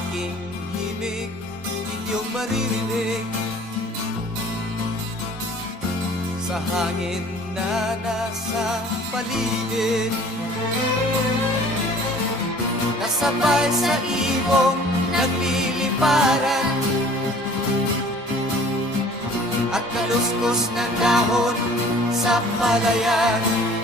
aking himig, inyong maririnig sa hangin na nasa paligid. Kasabay sa ibong nagliliparan at kaluskos ng dahon sa palayan.